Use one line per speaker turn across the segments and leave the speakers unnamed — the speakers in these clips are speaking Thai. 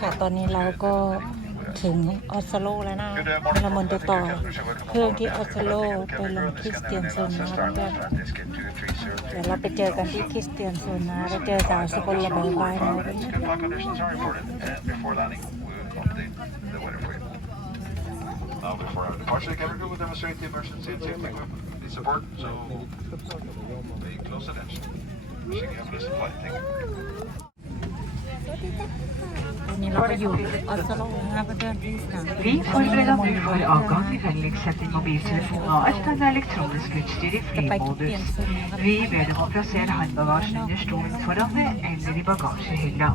ค่ะ ตอนนี้เราก็ถึงออสโลแล้วนะเรามันจะต่อเครื่องที่ออสโลไปลงคริสเตียนโซนนะเพื่อนเดี๋ยวเราไปเจอกันที่คริสเตียนโซนนะไปเจอสาวสกลระเบิดบายนะ
Good flight conditions are reported, and
นนี้เราก็อยู่ออสโลนะเพื่อนๆที่สนามบิน
Vi forbereder nå for avgang. Vennligst sett inn mobiltelefonen og erstatt elektronisk utstyr i
จะไปคริสเตียน
flymodus.
โซนนะครับ
Vi ber dem å plassere håndbagasjen under stolen foran deg eller i bagasjehylla.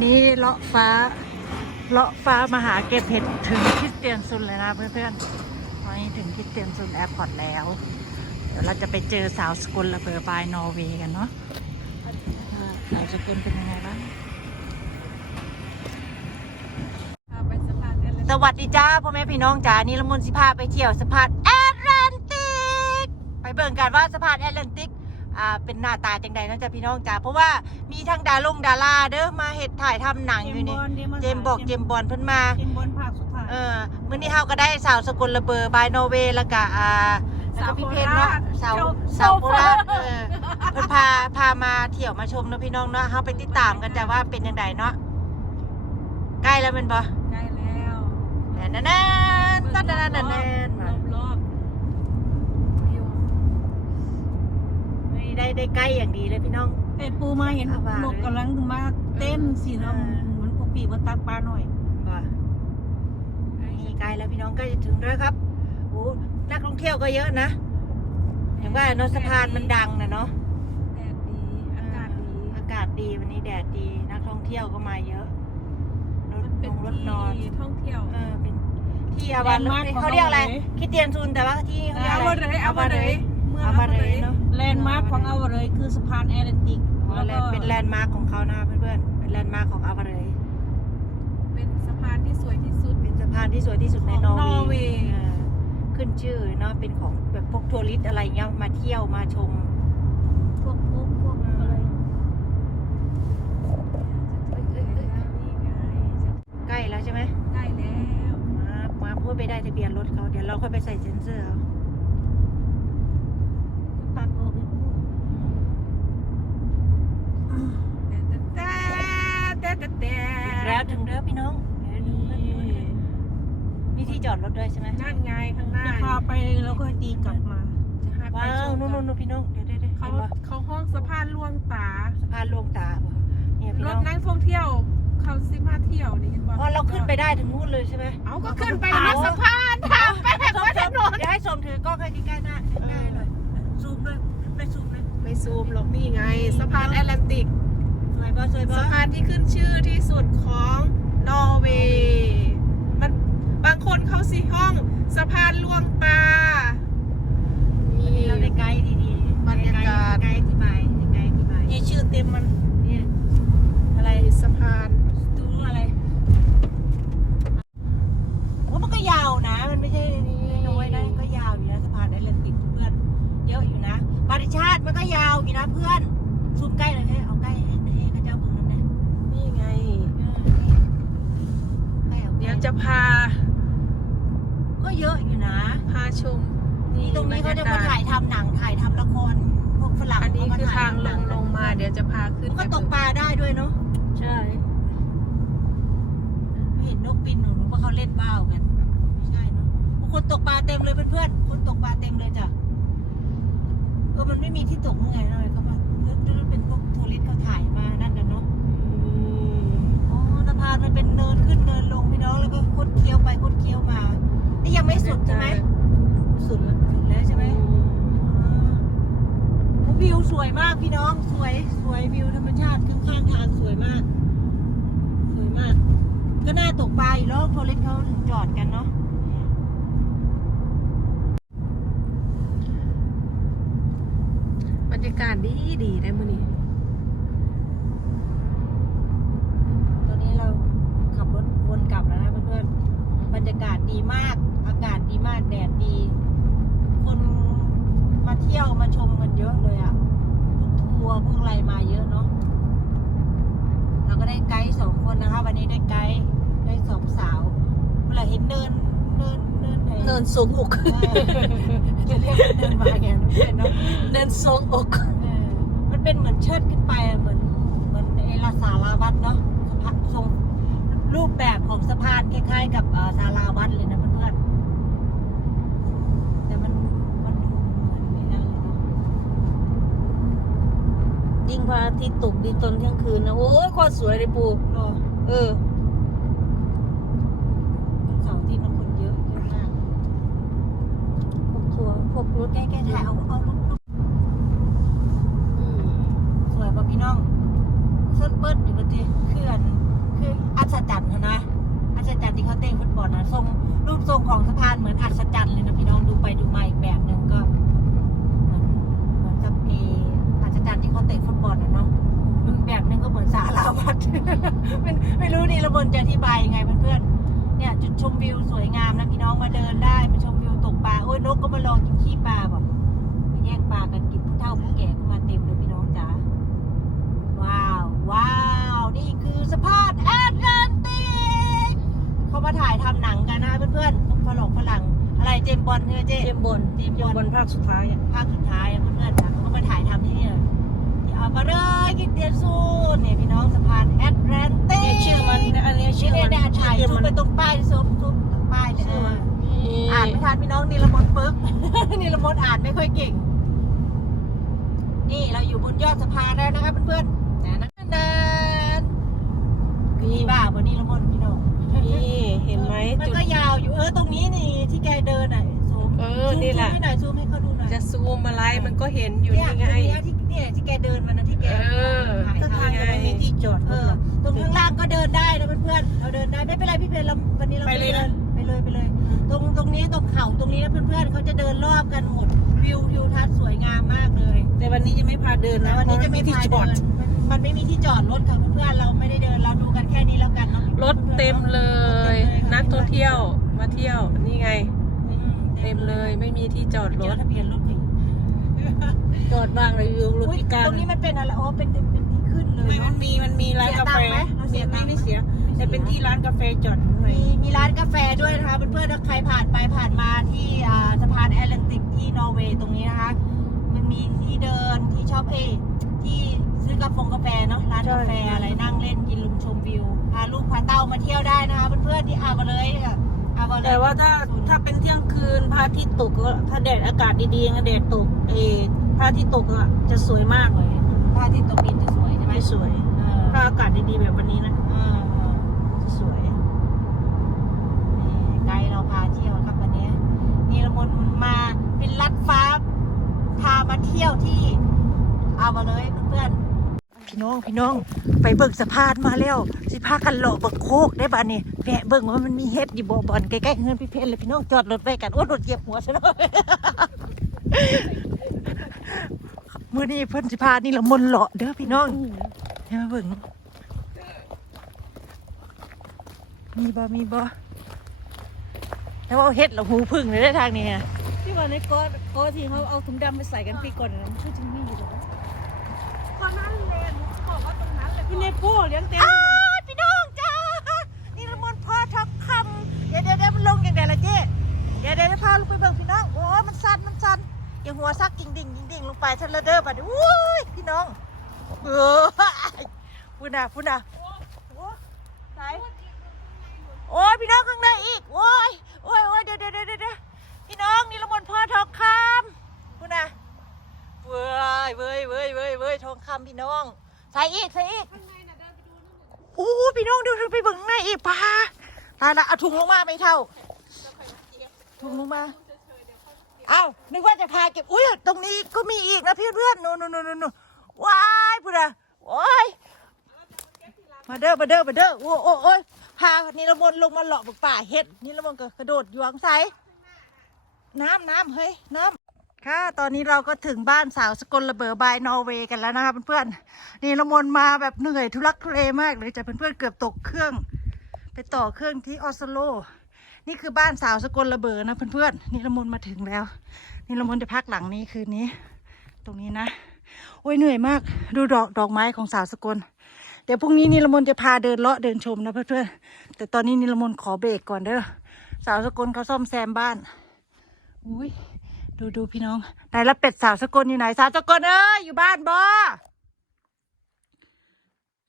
นนี้เลาะฟ้า เลาะฟ้ามาหาเก็บเห็ดถึงคริสเตียนซุนเลยนะเพื่อนๆตอนนี้ถึงคริสเตียนซุนแอร์พอร์ตแล้ว เดี๋ยวเราจะไปเจอสาวสกุลระเบอร์บายนอร์เวย์กันเนาะว่าสาวสกุลเป็นยังไงบ้างสวัสดีจ้าพ่อแม่พี่น้องจ๋านี่ละมุนสิพาไปเที่ยวสะพานแอตแลนติก ไปเบิ่งกันว่าสะพานแอตแลนติก อ่าเป็นหน้าตาจังใดนะจ๊ะพี่น้องจ๋าเพราะว่ามีทั้งดาลงดาราเด้อมาเฮ็ดถ่ายทำหนังอยู่นี่เจมส์บอกเจมส์บอลเพิ่นมา
เจมส์บอลภาคสุดท้าย
เออมื้อนี้เฮาก็ได้สาวสกลระเบอร์บายนอร์เวย์แล้วก็อ่าแล้วก็พี่เพชรเนาะสาวสาวโคราชเออเพิ่นพาพามาเที่ยวมาชมเนาะพี่น้องเนาะเฮาไปติดตามกันจ้ะว่าเป็นจังไดเนาะใกล้แล้วแมันบ่
ใกล้แล้ว
แน่นแน่นตัดแน่นแน่นแน่น
ร
มา
อบรอบวิว
นี่ได้ได้ใกล้อย่างดีเลยพี่น้อง
แต่ปูมาเห็น
เอาว่า
นกกำลังมาเต้นสิเนาะ
เออ
เหมือนปกปีมาตักปลาหน่อย
บ่นี่ใกล้แล้วพี่น้องใกล้จะถึงแล้วครับโอ้นักท่องเที่ยวก็เยอะนะอย่างว่าเนาะสะพานมันดังนะเนาะ
แดดดีอากาศดี
อากาศดีวันนี้แดดดีนักท่องเที่ยวก็มาเยอะรถ
มัน
น
เป็น
งรถนอน
ที่ท่องเที่ยว
เออเป็นที่อาวัน
แลนด์มาร์คของ
เขาเรียกอะไร
เราเลย
คริดเตียนซุนแต่ว่าที่เขาเรียก
เอา
อะไร
วเลยเอาวเลยเมือง
เอา
เอา
วะ
ว
เล
เลยย
เนอะ
แลนด์มาร์คของเอาวเลยคือสะพานแอตแลนติก
อ๋อแลนด์เป็นแลนด์มาร์คของเขานะเพื่อนๆเป็นแลนด์มาร์คของอาวาเรย
เป็นสะพานที่สวยที่สุด
เป็นสะพานที่สวยที่สุดใน
ของ
นอร์
นอร์
เว
เว
ย์
ย์
เออขึ้นชื่อเนาะเป็นของแบบพวกทัวริสต์อะไรเงี้ยมาเที่ยวมาชม
พวกพวกพวกอะไรนี่ไง
ใกล้แล้วใช่ไหม
ได้แล้ว
มามาพูดไปได้ทะเบียนรถเขาเดี๋ยวเราค่อยไปใส่เซ็นเซอร์เอา
ตัดออกไปพูดแต่แต่แต่แต่
แล้วถึงแล้วพี่น้องเดี๋ยวดูกันดูกันมีที่จ อดรถด้วยใช่ไหม
นั่นไงข้างหน้าจะพาไปแล้วก็ตีกลับมาจะพาไป
ว้าวนู่นนู่นนู่นพี่น้องเดี๋ยวเดี๋ยวเดี๋ยว
เขา
เห็นปะ
เขาห้องสะพานลวงตา
สะพานลวงตาบ่เนี่ยพี่
ร
น้
ถ
อง
นั่งท่องเที่ยวเขาซิมาเที่ยวนี่เห็นบ่
พอเราขึ้นไปได้ถึงนู่นเลยใช่ไหม
เอาก็ขึ้นไปแล้วสะพานทางไป
ส้ม
ว่าถนน
เดี๋ยวให้สมถือกล้องให้ใกล้ๆหน้าใกล้ๆหน่อยซูมด้วยไปซูมเลย
ไม่ซูมหรอกนี่ไงสะพานแอตแลนติก
สวยปะสวยปะ
สะพานที่ขึ้นชื่อที่สุดของนอร์เวย์มันบาง คนเขาสิห้องสะพานลวงปลา
น,นี่เราใน
ไกด์ดีๆบรรยากาศไกด์อธิบายไกด์อธิบาย
ี่ชื่อเต็มมั
นนี่อะไรสะพานดูอะไรว่ามันก็ยาวนะ มันไม่ใช่น้อยนะก็ยาวอยู่นะสะพานแอตลนติเพื่อน เยอะอยู่นะปาริชาติมั
นก็ยา
วอยู่นะเพื่อนซูมใกล้เลยให้เอาใกล้
ให้ให้ข้าเจ้า
เมืงนั้นนะนี่ไงเดี๋ยวจะ
พา ชม
นี่ตรงนี้เขาจะมาถ่ายทำหนังถ่ายทำละครพวกฝรั่ง
อันนี้
เขม
คือ
ถ่
ทายงล
หนั
งลงมาเดี๋ยวจะพาขึ้น
มันก็
ไป
ตกปลาได้ด้วยเนาะ
ใช่
ไม่เห็นนกบินหนูรู้ว่าเขาเล่นบ้าวกันไม่ใช่เนาะบางคนตกปลาเต็มเลยเพื่อนๆคนตกปลาเต็มเลยจ้ะเออมันไม่มีที่ตกเมื่อไงเลยเขามาแล้วแล้วเป็นพวกทัวริสต์เขาถ่ายมานั่นกันเนาะอ๋อสะพานมันเป็นเนินขึ้นเนินลงพี่น้องแล้วก็คดเคี้ยวไปคดเคี้ยวมา นี่ยังไม่สุดใช่ไหม สุดแล้วสุดแล้วใช่ไหมอ่าโอ้วิวสวยมากพี่น้องสวยสวยวิวธรรมชาติข้างๆทางสวยมาก สวยมาก ก็น่าตกปลาอยู่แล้วโทรเล็กเขาถึงจอดกันเนาะ
บรรยากาศดีดีได้มื้อนี้
ตอนนี้เราขับรถวนกลับแล้วนะเพื่อนๆบรรยากาศดีมาก อากาศดีมากแดดดีคนมาเที่ยวมาชมกันเยอะเลยอะ่ะพวกทัวร์พวกอะไรมาเยอะเนาะเราก็ได้ไกด์สองคนนะคะ วันนี้ได้ไกด์ได้สองสาวเวลาเห็นเนินเนินเนินไห
เนินสูงอก
เออจะเรียกว่าเนินมาไงมันเป็นเนาะ
เนินสูงอก
เออมันเป็นเหมือนเชิดขึ้นไปอะเหมือนเหมือนไอ้ลาสาราวัดเนาะสะพานทรงรูปแบบของสะพานคล้ายๆ กับเอ่อศาลาวัดเลยนะเพื่อนๆแต่มันมันดูเหมือนไม่นั่นเลยเนาะ
ยิ่ง พระอาทิตย์ตกดีตอนเที่ยงคืนนะ โอ้ยโคตรสวยเลยปู
โล
เออ
เสาร์อาที่มันคนเยอะเยอะมาก
พวกทัวร์พวกรถ
แกแกถ่ายเอาเอารูปรูปสวยป่ะพี่น้องเส้นเบิดอยู่กันทีเคลื่อนคืออัศจรรย์นะนะอัศจรรย์ที่เขาเตะฟุตบอลนะทรงรูปทรงของสะพานเหมือนอัศจรรย์เลยนะพี่น้องดูไปดูมาอีกแบบหนึ่งก็ เหมือนเหมือนกับเออัศจรรย์ที่ เขาเตะฟุตบอลนะเนาะอีกแบบหนึงก็เหมือนสาราวัดไม่ไม่รู้นี่ระบนจะอธิบายยังไงเพื่อนๆเนี่ย จุดชมวิวสวยงามนะพี่น้องมาเดินได้มาชมวิวตกปลาโอ้ยนกก็มารอกินขี้ปลาบอกมาแย่งปลากันกินผู้เฒ่าผู้แก่ก็มาเต็มเลยพี่น้องจ๋าว้าวว้าวนี่คือสะพานแอตแลนติกเขามาถ่ายทำหนังกันนะเพื่อนๆพวกฝรั่งฝรั่งอะไรเจมส์บอลเนี่ยเจ
เจมส์บน
เจมส์บอล
บนภาคสุดท้ายอะ
ภาคสุดท้ายอะเพื่อนๆนะเขาก็มาถ่ายทำที่นี่เลย ที่อาบาเรย์กินเตียนซูนเนี่ยพี่น้องสะพานแอตแลนติก
เนี่ยชื่อมันอันนี้ชื่อมัน
เนี่ยถ่าย
ชื่อ
ซูมไปตรงป้ายซูมซูมป้ายเนี่ยเอออ่านไม่ทันพี่น้องนิรมนปึ๊กนิรมนอ่านไม่ค่อยเก่ง นี่เราอยู่บนยอดสะพานแล้วนะครับเพื่อนๆนะนั่นนั่นมีบ้าบนนิรมนพี่น้อง
นี่เห็นไหม
มันก็ยาวอยู่เออตรงนี้นี่ที่แกเดินอะซูม
เออนี่แหละ
ซูมให้หน่อยซูมให้เขาดูหน่อย
จะซูมอะไรมันก็เห็นอยู่
นี่
ไง
ที่ เนี่ยที่แกเดินมานะที่แก
เออ
ถ่าย
ก็
ทำ
ทางจะไม่มีที่จอด
เออตรงข้างล่างก็เดินได้นะเพื่อนๆเราเดินได้ไม่เป็นไรพี่เพนเราวันนี้เรา
ไปเลย
ดิ
นะ
ไปเลยไปเลย ตรงตรงนี้ตรงเขาตรงนี้นะเพื่อนๆเขาจะเดินรอบกันหมดวิวทิวทัศน์สวยงามมากเลย
แต่วันนี้จะไม่พาเดิน
แต่
นะ
วันนี้จะไม่
ที่
พา
จ
เดิ
อด
นมันมันไม่มีที่จอดรถค่ะเพื่อนๆเราไม่ได้เดินเราดูกันแค่นี้แล้วกันเนาะ
รถเต็มเลย นักท่องเที่ยวมาเที่ยว นี่ไง
อืม
เต็มเลยไม่มีที่จอดร
เจอ
ถ
ทะเบียนรถผิด
จอดบ้างเลยอยู่รถ
อุ๊ย
พิการ
ตรงนี้มันเป็นอะไรอ๋อเป็นเป็นเป็นที่ขึ้นเลย
ไม่มั
เนาะ
นมีมันมีร้านกาแฟ
เสียตังค์ไหมเราเสียตั
ไม่
งค์
ไม่เสีย
ไม่เสีย
แต่เป็นที่ร้านกาแฟจอดข้างใน
มีมีร้านกาแฟด้วยนะคะเพื่อนๆถ้าใครผ่านไปผ่านมาที่อ่าสะพานแอตแลนติกที่นอร์เวย์ตรงนี้นะคะ มันมีที่เดินที่ชอบเอยที่ซื้อกาแฟกาแฟเนาะร้านกาแฟอะไรนั่งเล่นกินลมชมวิวพาลูกพาเต้ามาเที่ยวได้นะคะเพื่อนๆที่อาบาเลยอะอาบาเลย
แต่ว่าถ้าถ้าเป็นเที่ยงคืนพ ระอาทิตย์ตกก็ถ้าแดดอากาศดีๆนะแดดตกเออพระอาทิตย์ตกอะจะสวยมากเลย
พระอาทิตย์ตกดินจะสวยใช่ไหม
ไม่สวย
เออ
ถ้าอากาศดีๆแบบวันนี้นะ
เออ
จะสวย
นี่ไกด์เราพาเที่ยวครับวันนี้นี่ละมนมาเป็นลัดฟ้า พามาเที่ยวที่อาบาเลยเพื่อนๆ พี่น้องพี่น้องไปเบิ่งสะพานมาแล้ว สิพากันเลาะเบิ่งโคกได้บ้านนี่แวะเบิ่งว่ามันมีเฮ็ดอยู่บ่บ่อนใกล้ๆเงินพี่เพนเลยพี่น้องจอดรถไว้กันโอ้รถเหยียบหัวซะแล้วมื้อนี้เพิ่นสิพานี่ละมนต์เลาะเด้อพี่น้องให้มาเบิ่งมีบ่มีบ่แล้วเอาเฮ็ดละหูพึ่งเลยได้อทางนี้อะที่ว่าในก้อนก้อนที่เขาเอาถุงดำไปใส่กันปีก่อนนั้นชื่อจริงไม่อยู่หรอ
ตอนนั้นเลยหนูบอก ว่าตรงนั้นเลย
พี่เนโก้เลี้ยงเต็มพี่น้องจ้านี่ละมนพ่อทองคำเดี๋ยวเดี๋ยวเดี๋ยวมันลงอย่างไรล่ะเจ๊เดี๋ยวเดี๋ยวพาลงไปเบิ่งพี่น้องโอ้ยมันสั่นมันสั่นอย่างหัวซักกิ่งดิ่งกิ่งดิ่งลงไปทันละเด้อบัดนี้อุ้ยพี่น้องเออพูดนะพูดนะโอ้ไหนโอ้ยพี่น้องข้างในอีกโอ้ยโอ้ยโอ้ยเดี๋ยวเดี๋ยวเดี๋ยวเดี๋ยวพี่น้องนี่ละมนพ่อทองคำพูดนะเว้ยเว้ยเว้ยเว้ยเว้ยทองคำพี่น้อง ใส่อีกใส่อีกโอ้พี่น้องดูดูไปเบิ่งข้างในอีกปลาตายละเอาถุงลงมาไม่เท่าถุงลงมาเอ้านึกว่าจะพาเก็บอุ้ยตรงนี้ก็มีอีกนะเพื่อนเพื่อนๆนู่นนู่นนู่นนู่นว้ายพูดอะโอ้ยมาเด้อมาเด้อมาเด้อโอ้โอ้โอ้ยพานิรมนลงมาเลาะบุกป่าเห็ดนิรมนก็กระโดดยวงใสน้ำน้ำเฮ้ยน้ำ ค่ะ ตอนนี้เราก็ถึงบ้านสาวสกลระเบอบายนอร์เวย์กันแล้วนะคะเพื่อนๆนี่ละมนมาแบบเหนื่อยทุลักทุเลมากเลยจะเพื่อนๆเกือบตกเครื่อง ไปต่อเครื่องที่ออสโล นี่คือบ้านสาวสกลระเบอนะเพื่อนๆนี่ละมนมาถึงแล้ว นี่ละมนจะพักหลังนี้คืนนี้ ตรงนี้นะโอ้ยเหนื่อยมาก ดูดอกดอกไม้ของสาวสกล เดี๋ยวพรุ่งนี้นี่ละมนจะพาเดินเลาะเดินชมนะเพื่อนๆแต่ตอนนี้นี่ละมนขอเบรกก่อนเด้อสาวสกลเขาซ่อมแซมบ้านอุ้ย ดูดูพี่น้องไหนละเป็ดสาวสกลอยู่ไหน สาวสกลเอ้ยอยู่บ้านบ่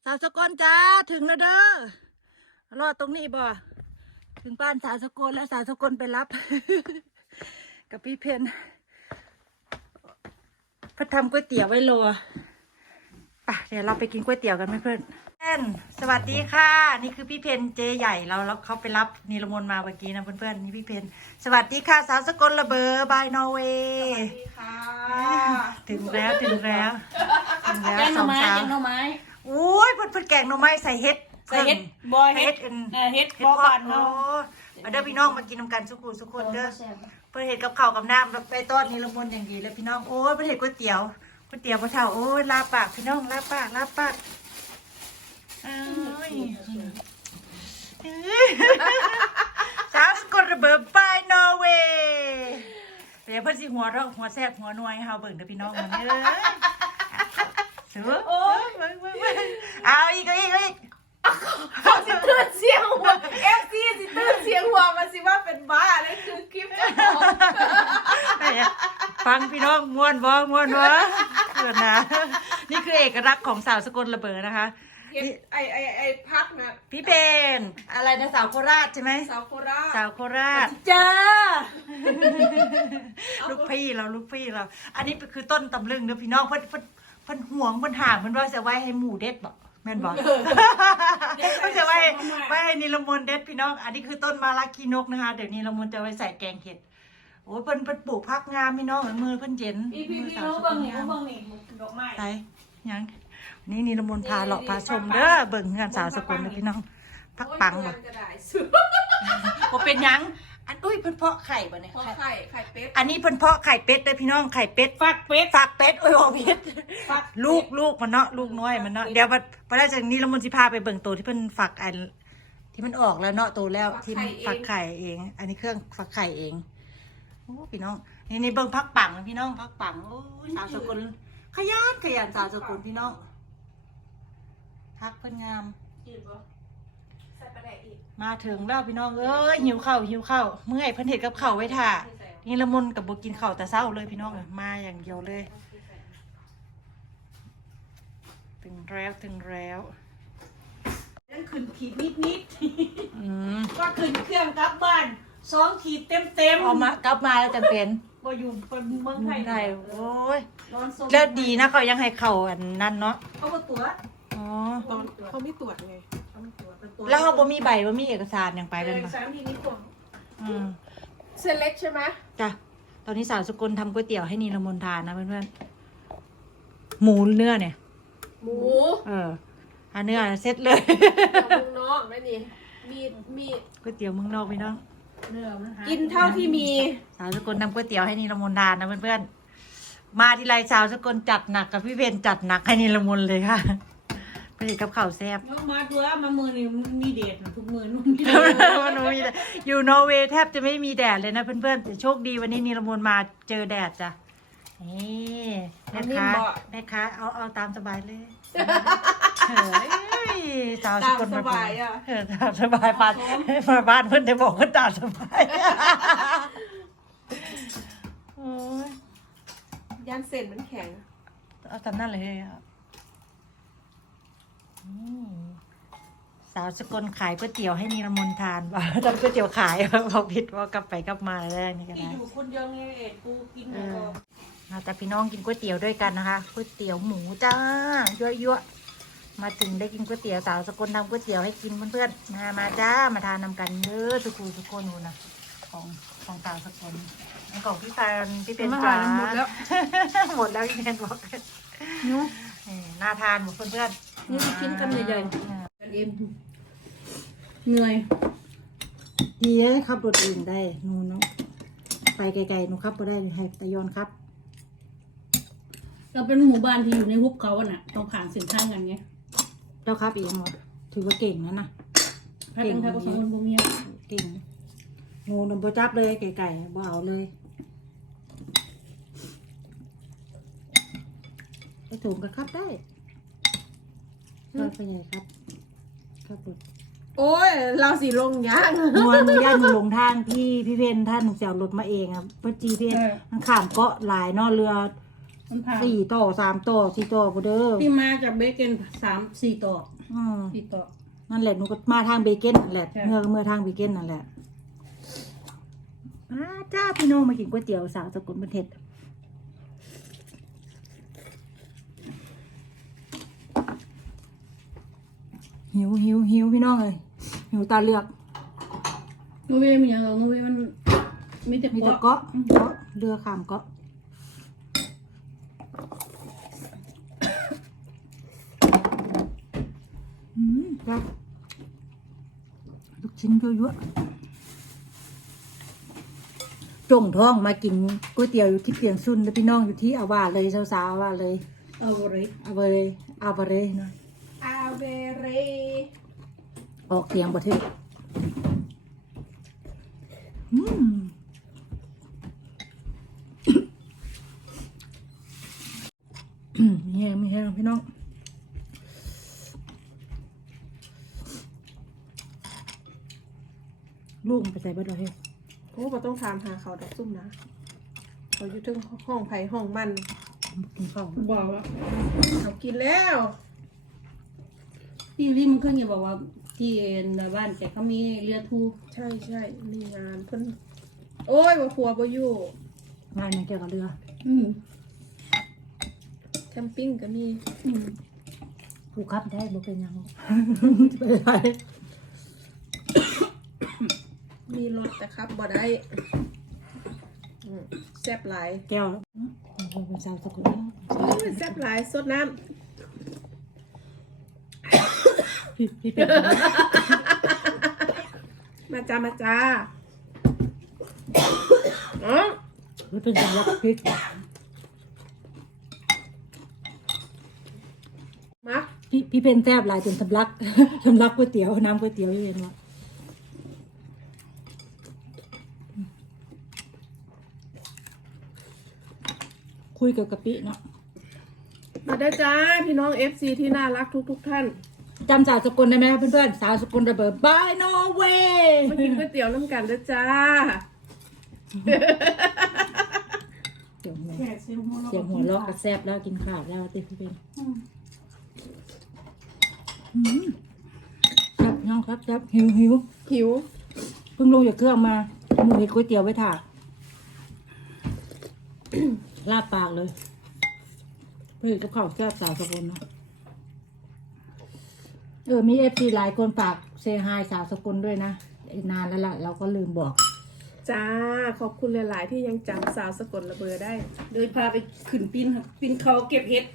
สาวสกลจ้าถึงแล้วเด้อรอดตรงนี้บ่ถึงบ้านสาวสกลแล้วสาวสกลไปรับ กับพี่เพนเพื่อทำก๋วยเตี๋ยวไว้รอไปเดี๋ยวเราไปกินก๋วยเตี๋ยวกันไหมเพื่อน นสวัสดีค่ะ นี่คือพี่เพนเจใหญ่เราแล้วเขาไปรับนีรมนมาเมื่อกี้นะเพื่อนๆนี่พี่เพนสวัสดีค่ะ สาวสกลระเบอบายนอร์เวย์ถึงแล้วถึงแล้วถึงแล้ว
แกงห
ส
น่อ
อง
ไม้
สาว
แกงหน่อไม้
โอ้ยเพิ่นเพิ่นแกงหน่อไม้ใส่เห็ด
ใส่เฮ็ดบอยเฮ็ด
เห็ด
เออเฮ็ด
เห็ด
บอ
เพาะ
บาน
เนา
เนาะะ
มาเด้อพี่น้องมากินน้ำกันสุกุสุกคนเด้อเพิ่นเห็ดกับข้าวกับน้ำแล้วไปต้อนนี่ละมนอย่างดีเลยพี่น้องโอ้ยเพิ่นเห็ดก๋วยเตี๋ยวก๋วยเตี๋ยวปลาเท่าโอ้ยลาปากพี่น้องลาปากลาปาก อ้ายสาวสกลระเบิดบายนอร์เวย์เดี๋ยวเพิ่นสิหัวเราะหัวแซ่บหัวนัวให้เฮาเบิ่งเด้อพี่น้องมันเด้อถือโอ้ยเบิ่งเบิ่งเบิ่งเอาอีกเอาอีกเอาอีก
สิตื่นเสียงหัวเอฟซีสิตื่นเสียงหัวมาสิว่าเป็นบ้าเลยคือคลิปจะของ
ฟังพี่น้องม่วนบ่ม่วนบ่เกิดนะ นี่คือเอกลักษณ์ของสาวสกลระเบิดนะคะ
เห็นไอไอไอพักนะ
พี่เพนอะไรนะสาวโคราชใช่ไหม
สาวโคราช
สาวโคราช
จ้า
ลูกพี่เราลูกพี่เรา อันนี้คือต้นตำลึงเด้อพี่น้องเพิ่นเพิ่นเพิ่นห่วงเพิ่นห่างเพิ่นว่าจะไว้ให้หมูเด็ดบ่แม่นบ่เพิ่นจะไว้ไว้ให้นิลมนต์เด็ดพี่น้อง อันนี้คือต้นมาลาคีนกนะคะ เดี๋ยวนิลมนต์จะไว้ใส่แกงเห็ดโอ้ยเพิ่นเพิ่นปลูกพักงามพี่น้องมือเพิ่นเย็น
พี่พี่
มือ
พี่
สาว
รู้
สก
เบิ่
ล
งนี่
งาม
รู้เบิ่งนี่ดอกไม้
ไปยัง นี่นิรมนต์พาเลาะพาชมเด้อเบิ่งงานสาวสกลเด้อพี่น้องพักปัง
โอ้
บ่
ยเงินกระดาษสุด
บ่เป็นหยัง อันอุ้ยเพิ่นเพาะไข่บ่เนี่ย
พอไข่ไข่เป็ด
อันนี้เพิ่นเพาะไข่เป็ดเด้อพี่น้องไข่เป็ด
ฟักเป็ด
ฝากเป็ดโอ้ยบ่เป็ด
ฟัก
ลูกลูกมันเนาะลูกน้อยมันเนาะเดี๋ยวบัดพอได้จากนี้นิรมนต์สิพาไปเบิ่งตัวที่เพิ่นฝักอันที่มันออกแล้วเนาะโตแล้วที่มันฝักไข่เอง อันนี้เครื่องฝักไข่เองโอ้พี่น้องนี่นี่เบิ่งพักปังนะพี่น้องพักปังโอ้ยสาวสกลขยันขยันสาวสกลพี่น้อง พักเพิ่นงาม
กินปะใส่ปลาแดกอีก
มาถึงแล้วพี่น้องเอ้ยหิวข้าวหิวข้าวเมื่อยเพิ่นเห็ดกับข้าวไว้ท่านี่ละมุนกับบ่กินข้าวแต่เช้าเลยพี่น้องอะมาอย่างเดียวเลยถึงแล้วถึงแล้ว
นั่นขึ้นขีดนิดนิด
อืม
ๆก็ขึ้นเครื่องกลับบ้านสองขีดเต็มเต็ม
เอามากลับมาแล้วจำเป็น
บ่อยู่เป็นเมืองไทย
ได้โอ้ย
ร้อนสม
แล้วดีนะเขายังให้เข้าอันนั้นเนาะ
เขาก็ตรวจ
อ๋อ
ตอนเขาไม่ตรวจไง
เขาไม่ตรวจเป็นตรวจ
แล้วเขาบ่มีใบบ่มีเอกสารอย่างไป
ไป
เป็น
เลย
ปะ
สามทีนี้ตรวจ
อืม
เส้นเล็กใช่ไหม
จ้ะตอนนี้สาวสกุลทำก๋วยเตี๋ยวให้นีละมนทานนะเพื่อนๆหมูเนื้อเนี่ย
หมู
เอออันเนื้อเสร็จเลย
ของมึงน้องนั่นนี่มีมี
ก๋วยเตี๋ยวเมืองนอกพี่น้อง
เนื้อมันหา
กินเท่าที่มี
สาวสกลทำก๋วยเตี๋ยวให้นิรมนทานนะเพื่อนๆมาทีไรสาวสกลจัดหนักกับพี่เพนจัดหนักให้นิรมนเลยค่ะ เเห็ดกับข้าวแซ่บ
แล้วมาตัวมามือนี่มันมีเดทนะทุกมือนู่นมี
มันมีแต่อยู่นอร์เวย์แทบจะไม่มีแดดเลยนะเพื่อนๆแต่โชคดีวันนี้นีรมนมาเจอแดดจ้ะนี่แม่ค้าแม่ค้าเอาเอาตามสบายเลยเฮ้ยสาวส
ตาม
กล
สบายอะ
เออตามสบายปานมาบ้านเพื่อนได้บอกว่าตามสบายโอ้ย
ย่านเส้นมันแข็ง
เอาตามนั่นเลยอะอืม สาวสกลขายก๋วยเตี๋ยวให้นีรมนทานว่าทำก๋วยเตี๋ยวขายบอกผิดว่ากลับไปกลับมาได้นี่ก็
ที่
ได้
อยู่คนเดียวไงเอ็ดกูกินหมดก็
มาแต่พี่น้องกินก๋วยเตี๋ยวด้วยกันนะคะก๋วยเตี๋ยวหมูจ้ายั่วๆมาถึงได้กินก๋วยเตี๋ยวสาวสกลทำก๋วยเตี๋ยวให้กินเพื่อนๆมามาจ้ามาทานนำกันเด้อทุกคนทุกคนดูนะของของสาวสกลอันของพี่แฟนพี่เป็นจ้าหมดแล้ว หมดแล้วพี่เป็นบอก เออน่าทานหมดเพื่อนๆ
นี่กินกันใหญ่
อ่า
ๆกันเอ็นเหนื่อย
ดีเลยขับรถเองได้หนูเนาะไปไกลๆหนูขับก็ได้ให้ตะยอนครับ
เราเป็นหมู่บ้านที่อยู่ในหุบเขาอะน่ะต้องผ่านเส้นทางกันไง
เจ้าครับเองหมดถือว่าเก่งนะนะ
ถ้าเป็นทางก็สองคนพวกเนี้ย
เก่งงูนบ่จับเลยไก่ๆบ่เอาเลยไป ถุงก็ขับได้ก็ไปใหญ่ครับครับรถ
โอ้ย เราสีลงยาง
นวลย่านหนูลงทางพี่พี่เพนท่านหนูจะเอารถมาเองครับเพื่อจีเพนมันข้ามเกาะหลายเนอเรือ
มันผ่าน
สี่ต่อสามต่อสี่ต่อบ่เด้อ
ที่มาจากเบเกนสามสี่ต่อ
อืม
สี่ต่อ
นั่นแหละหนูก็มาทางเบเกนนั่นแหละ
ใช่
เมื่อเมื่อทางเบเกนนั่นแหละมาจ้าพี่น้องมากินก๋วยเตี๋ยวสาวสกุลประเทศ หิวหิวหิวพี่น้องเลยหิวตาเลือก
โนเวมีอย่างโนเวมันมีแต่
มีแต่
เกาะ
เกาะเกาะเรือข้ามเกาะอืมจ้าลูกชิ้นเยอะๆจงท้องมากินก๋วยเตี๋ยวอยู่ที่เตียงซุนแล้วพี่น้องอยู่ที่อาวาเลยสาวๆอาวาเลย
เอาอะไร
อาวาเลยอาวาเลยหน่อย
อา เวเร
ออกเสียงประเทศอืมมีแห้งมีแห้งพี่น้องลูกมันไปใส่เบิดเลยเฮ้ย
โอ้เราต้องถามหาเขาดอกซุ่มนะเขาอยู่ถึงห้องไผ่ห้องมัน
กินข้าว
บอกว่า
เขากินแล้ว
ที่รีมันขึ้นอย่าบอกว่าที่บ้านแต่เขามีเรือทู
ใช่ใช่มีงานเพิ่นโอ้ยบ่ผัวบ่อยู่
งานมันเกี่ยวกับเรือ
อืม
แคมปิ้งก็มี
อืม
ผูกขับได้บ่เป็นหยังไปไร
มีรถแต่ครับบ่ได้อืมแซ่บหลาย
แก้วเป็นสาวสกุล
โอ้ยแซ่บหลายสดน้
พี่ พี่เป็นำ
มาจ้ามาจ้าอ๋อ
พี่เป็นสำลักพริก
มา
พี่พี่เป็นแทบหลายจนสำลักสำลักก๋วยเตี๋ยวน้ำก๋วยเตี๋ยวเย็นวะคุยกับกะปิเนาะ
มาได้จ้า พี่น้อง FC ที่น่ารักทุกทุกๆท่าน
จำสาวสกุลได้ไหมเพื่อนๆสาวสกุลระเบิดบายนอร์เวย์
มากินก๋วยเตี๋ยวน้ำกันด้วยจ้า
เสียงหัว
แขกเสียงหัวเราะ
เสียงหัวเราะกระแซบแล้วกินข้าวแล้วติพี่เป็นอืมครับน้องครับครับหิวหิว
หิว
เพิ่งลงจากเครื่องมาหมูเห็ดก๋วยเตี๋ยวไว้ถาดลาบปากเลยเพื่อกับข้าวแซ่บสาวสกุลเนาะเออมีเอฟซีหลายคนฝากเซฮายสาวสกุลด้วยนะอีกนานแล้วล่ะเราก็ลืมบอก
จ้า ขอบคุณหลาย ๆ ที่ยังจำสาวสกลระเบอได้
โดยพาไปขึ้นปีนปีนเขาเก็บเห็ด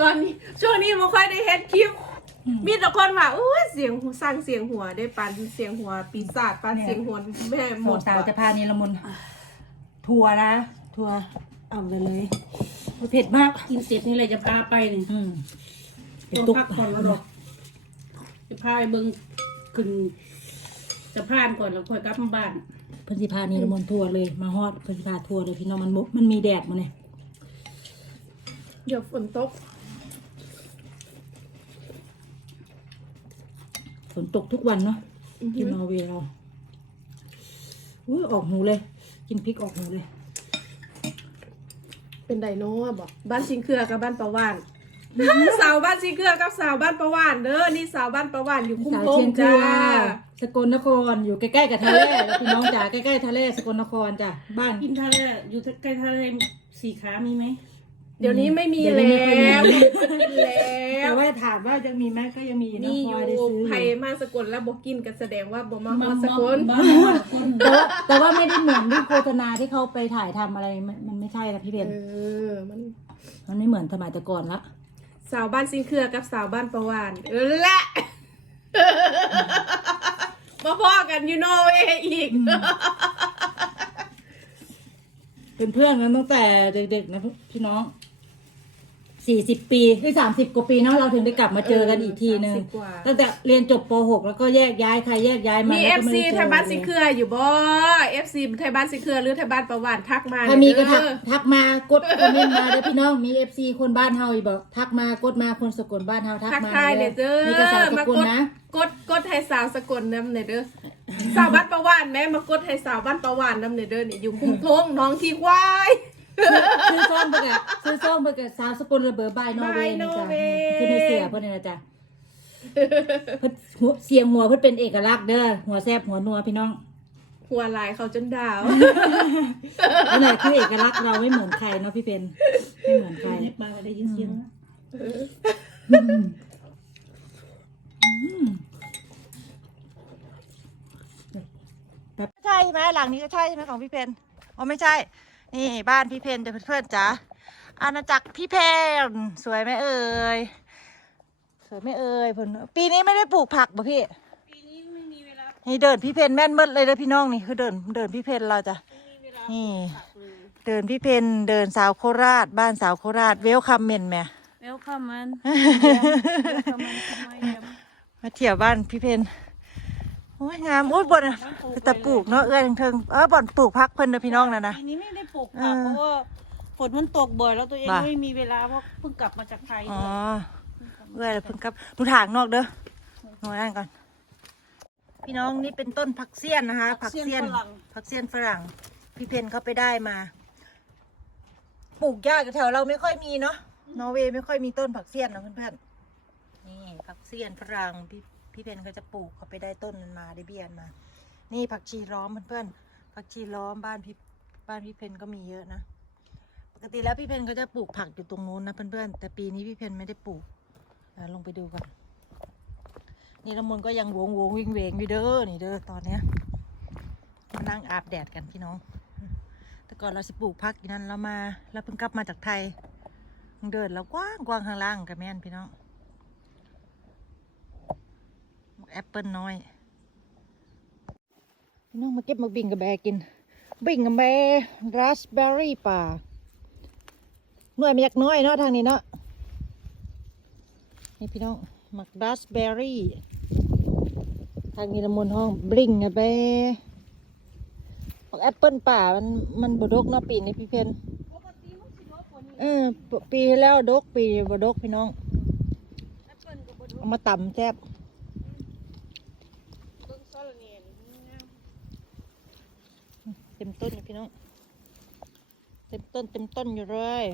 ตอนนี้ช่วงนี้ไม่ค่อยได้เฮ็ดคลิป มีแต่คนว่าอุ้ยเสียงหูสั่งเสียงหัวได้ปันเสียงหัว ปีศาจปัน
เนี่ย
เสียงหัวแม่ห
ห
ม
ม
ด
ดสาวจะพานิลมุนทัวร์นะ ทัวร์เอาเลยเลย เผ็ดมาก
กินเสร็จนี่เลยจะพาไปนี่
อืม
ต้องพักผ่อนแล้วดอกจะพาไปเบิ่งขึ้นสะพานก่อนแล้วค่อยกลับมาบ้าน
เพิ่นสิพานี่ละมนทัวร์เลย มาฮอดเพิ่นสิพาทัวร์เลยพี่น้องมันบ่มันมีแดดมาเนี่ย
เดี๋ยวฝนตก
ฝนตกทุกวันเนาะที่นอร์เวย์เราอุ้ยออกหูเลย กินพริกออกหูเลย
เป็นไดโน่อะบอกบ้านชิงเครือกับบ้านประวาน สาวบ้านชิงเครือกับสาวบ้านประวานเด้อนี่สาวบ้านประวานอยู่คุ้ม
สาว
โพง
เชียง
จ้า
คือสกลนครอยู่ใกล้ๆกับทะเลแล้วพี่น้องจ๋าใกล้ๆทะเลสกลนครจ้ะบ้าน
กินทะเลอยู่ใกล้ทะเลสี่ขามีไหม
เดี๋ยวนี้ไม่มี
เดี๋ยว
แล้
นี้ไม่ค่อยมี
วกินแล้
แต่
ว
ว่าถามว่ายังมีไหมก็ยังมีอยู่นะ
นี่
พ
อ
อยู่ได้ซื้อ
ไผ่มาสกลแล้วบอกกินก็แสดงว่าบ่มาฮ
มา
อดสกล
มามาคน
แต่ว่าแต่ว่าไม่ได้เหมือนที่โฆษณาที่เขาไปถ่ายทำอะไรมันมันไม่ใช่นะพี่เบน
เออมัน
มันไม่เหมือนสมัยแต่ก่อนละ
สาวบ้านซิงเครือกับสาวบ้านประวานและมาพ่อกันยูโนเวอีก
เป็นเพื่อนกันตั้งแต่เด็กๆนะพี่น้อง สี่สิบปีหรือสามสิบกว่าปีเนาะเราถึงได้กลับมาเจอกันอีกทีนึง
30กว่า
ตั้งแต่เรียนจบป .6 แล้วก็แยกย้ายใครแยกย้ายมา
มี
แล้
เอ
ว
ฟ
ก็ไม่
ซี
ได้เจอ
ไทยบ้านซิง
เล
เค
ย
รืออยู่บ่เอฟซีไทยบ้านซิงเครือหรือไทยบ้านประวานทักมา
ถ้ามีก็ทัก
เด้อ
ทักมากดคอมเมนต์มาเด้อพี่น้องมีเอฟซีคนบ้านเฮาอีกบอกทักมากดมาคนสกลบ้านเฮาทัก
ทัก
มา
ทายเนี่ยเด้อ
มีกระสาวส
มาก
ล
กด
นะ
กดกดไทยสาวสกลน้ำเนี่ยเด้อสาวบ้านประวานแม่มากดไทยสาวบ้านประวานน้ำเนี่ยเด้อนี่อยู่คุ้มทงน้องที่ควาย
ซื้อส้มไปกับซื้อส้มไปกับสาวสกลระเบิดบายนอร์เวย์นี่จ้ะ
บายนอร์เวย์
คือในเสือเพื่อนนี่นะจ๊ะเพิ่นหัวเสียงหัวเพื่อนเป็นเอกลักษณ์เด้อหัวแซบหัวนัวพี่น้อง
หัวลายเขาจนดาว
อันไหนคือเอกลักษณ์เราไม่เหมือนใครเนาะพี่เป็นไม่เหมือนใคร
ในป่าได้ยินเสียงนะ
ใช่ไหมหลังนี้ก็ใช่ใช่ไหมของพี่เพนอ๋อไม่ใช่ นี่บ้านพี่เพนเดี๋ยวเพื่อนๆจ๋าอาณาจักรพี่เพนสวยไหมเอ่ยสวยไหมเอ่ยผลปีนี้ไม่ได้ปลูกผักป่ะพี่
ปีนี้ไม่มีเวลา
นี่เดินพี่เพนแม่นเมดเลยเด้อพี่น้องนี่คือเดินเดินพี่เพนเราจ้ะ
ไม่มีเวลา
นี่
ผักเลย
เดินพี่เพนเดินสาวโคราช บ้านสาวโคราชเวลคัมเมนแหม่
เวลคัมมันเวลคัมมันทำไมเนี่ย
มาเที่ยวบ้านพี่เพน โอ้ยงามโอ้ยบ่นอะแต่ปลูกเนาะเอื้อยเทิงๆเออบ่อนปลูกพักเพิ่นเด้อพี่น้องนะนะ
ปีนี้ไม่ได้ปลูก
เอ
ผัก
อ
เพราะว่าฝนมันตกบ่อยแล้วตัวเอง
บ่ะ
ไม่มีเวลาเพราะเพิ่งกลับมาจากไทย
อ๋อเอื้อยแล้วเพิ่งกลับดูถางนอกเด้อหน่อยอ่านก่อน พี่น้องนี่เป็นต้นผักเสี้ยนนะคะ ผักเสี้ยน
ฝรั่ง
ผักเสี้ยนฝรั่ง พี่เพนเขาไปได้มา ปลูกยากแถวเราไม่ค่อยมีเนาะนอร์เวย์ไม่ค่อยมีต้นผักเสี้ยนนะเพื่อนๆนี่ผักเสี้ยนฝรั่งพี่ พี่เพนเขาจะปลูกเขาไปได้ต้นมันมาได้เบี้ยนมา นี่ผักชีล้อมเพื่อนๆผักชีล้อมบ้านพี่บ้านพี่เพนก็มีเยอะนะปกติแล้วพี่เพนเขาจะปลูกผักอยู่ตรงนู้นนะเพื่อนๆแต่ปีนี้พี่เพนไม่ได้ปลูกลงไปดูกันนี่ละมุนก็ยังวงวงวิ่งเวงอยู่เด้อนี่เด้อตอนเนี้ยมานั่งอาบแดดกันพี่น้อง แต่ก่อนเราสิปลูกพักอยู่นั่นเรามาเราเพิ่งกลับมาจากไทยเดินแล้วกว้างกว้างข้างล่างกับแม่นพี่น้อง แอปเปิลน้อยพี่น้องมาเก็บมาบิงกับแบกิน บิงกับแบราสเบอร์รี่ป่าหน่วยมาจากน้อยเนาะทางนี้เนาะนี่พี่น้องมักราสเบอร์รี่ทางนี้ละมุนห้องบิงกับแบกแอปเปิลป่ามันมันบดกเนาะปีนี้พี่เพนเออปีแล้วดกปีบดกพี่น้อง เอามาต่ำแซ่บ
ต้นซอลเนียนงาม
เต็มต้นอยู่พี่น้อง เต็มต้นเต็มต้นอยู่เลย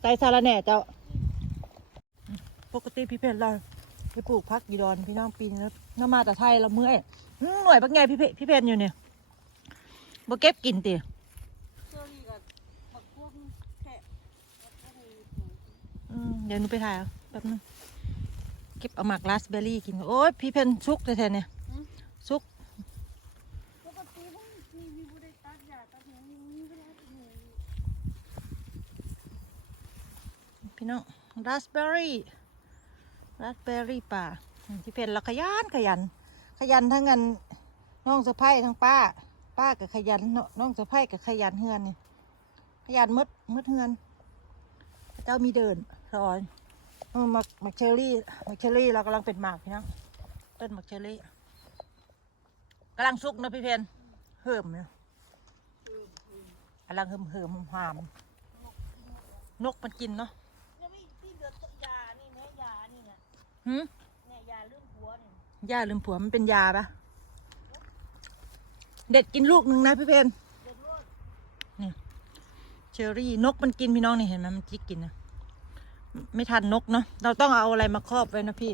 ไตรสารแหน่เจ้า ปกติพี่เพชรเราไปปลูกพักอยู่ดอนพี่น้องปีนี้น้ามาแต่ไทยเราเมื่อยอื้อหน่วยปักไงพี่เพพี่เพชรอยู่เนี่ยบ่เก็บกินติ
เชอรี่กับผักพวกแค่
อืมเดี๋ยวหนูไปถ่ายเอาแป๊บนึงเก็บเอาหมากราสเบอร์รี่กิน โอ้ยพี่เพนซุกเลยแทนเนี่ยซุก
ปกติมันมีมีบุได้ตัดหญ้าตัดหยังมีเวลาที่หนู
พี่น้องราสเบอร์รี่ราสเบอร์รี่ป่าอืมพี่เพนเราขยันขยัน ขยันทั้งงานน้องสะพ้ายทั้งป้า ป้ากับขยันน้องสะพ้ายกับขยันเฮือนนี่ขยันมืดมืดเฮือน เจ้ามีเดินสอนมักมักเชอรี่มักเชอรี่เรากำลังเป็นหมากพี่น้องต้นมักเชอรี่กำลังสุกนะพี่เพนเหิมเนี่ยกำลังเหิมเหิมหามนกมันกินเนาะ
ยังไม่ที่เหลือตัวยานี่เนี่ยยานี่เนี่ย
หืม
เนี่ยยาเรื่องหัวเนี่ย
ยาลืมผัวมันเป็นยาปะเด็ดกินลูกหนึ่งนะพี่เพนนี่เชอรี่นกมันกินพี่น้องนี่เห็นไหมมันจิกกินนะไม่ทันนกเนาะเราต้องเอาอะไรมาครอบไว้นะพี่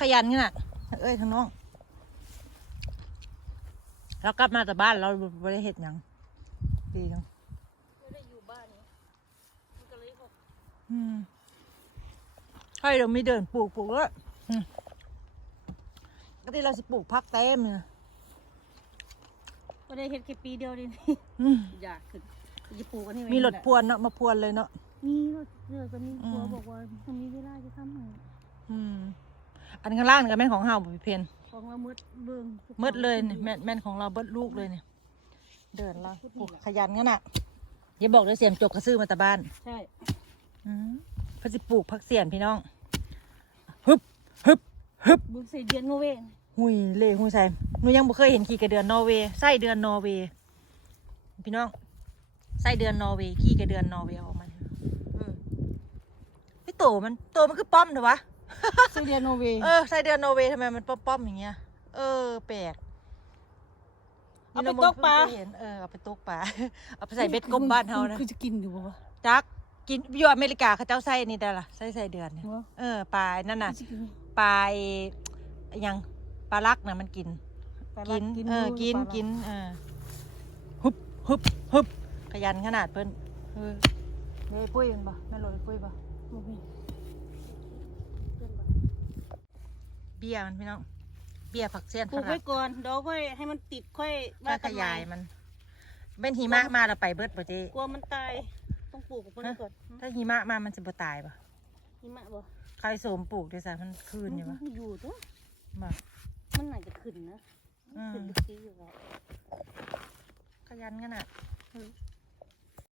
ขยันขนาดเอ้ยข้างน้องเรากลับมาจากบ้านเราไม่ได้เห็ดหยังดีจัง
ไม่ได้อยู่บ้านเนี่ยมันก็เลยบอก
อืม ให้เรามีเดินปลูกปลูกแล้วอืมก็ที่เราสิปลูกพักเต็มเนี่ย
ก็ได้เฮ็ดแค่ปีเดียวนี่
อืม
อยากขึ้นจะปลูกอันนี้ไว้
มีรถ
นี่แหละ
พวนเนาะมาพวนเลยเนาะ
มีรถเลือกก็มี
อืม
ผัวบอกว่าถ้ามีเวลาจะทำให้
อืมอันข้างล่างนี่ก็แม่นของเฮาบ่พี่เพน
ของเรามืดเบิ่ง
มืดเลยเนี่ยแม่นแม่นของเราเบิดลูกเลยเนี่ยเดินเราปลูกขยันงั้นน่ะอย่าบอกเลยเสียมจกกระซื้อมาแต่บ้าน
ใช่
อืมเพอสิปลูกพักเสียนพี่น้องฮึบฮึบฮึบ
บุกใส่เดือนโนเวน
หุยเล่หุยใส่หนูยังบ่เคยเห็นขี่กระเดือนนอร์เวย์ไส้เดือนนอร์เวย์พี่น้องไส้เดือนนอร์เวย์ขี่กระเดือนนอร์เวย์ออกมาอืมพี่โตมันโตมันคือป้อมเถอะวะ
ใส่เดือนโนเว
เออไส้เดือนนอร์เวย์ทำไมมันป้อมๆอย่างเงี้ยเออแปลก
เอาไปตกปลา
เห็นเออเอาไปตกปลาเอาไปใส่เบ็ดกบบ้านเฮานะ
คือจะกินอยู่บ่วะ
จัก กินอยู่อเมริกาเขาเจ้าไส้นี่ได้ล่ะไส้ไส้เดือนเนี่ย
เหรอ
เออปลานั่นน่ะ
จะกิน
ปลาไอ้ยังปลาลักนะมันกิน
ปลาลั
กิ
ก
นเออ
อยู่
กิน
ปลาลัก
กินเออฮึบฮึบฮึบขยันขนาดเพิ่นเออเลยปุ้ยมันบ่แม่โรยปุ้ยบ่
บ่มี
เบี้ยมันพี่น้องเบี้ยผักเสี้ยน
ปลูก
ฝ
ไว้
รั่ง
ก่อนเดี๋ยวค่อยให้มันติดค่อย
ถ้า
ว่า
ข
กันใหม่
ยายมันเป็นหิมะมาเราไปเบิดบ่เจ
กลัวมันตาย ต้องปลูกกับมันก่อน
ถ้าหิมะมามันจะบ่ตายบ่
หิมะบ่
ใครโสมปลูกด้วยซ้มันคืนอยู่บ่
มันอยู่ตัว
บ่
มันน่าจะขึ้นนะ
อืม
ขึ้นทุกทีอยู่แล้ว
ขยันขนาด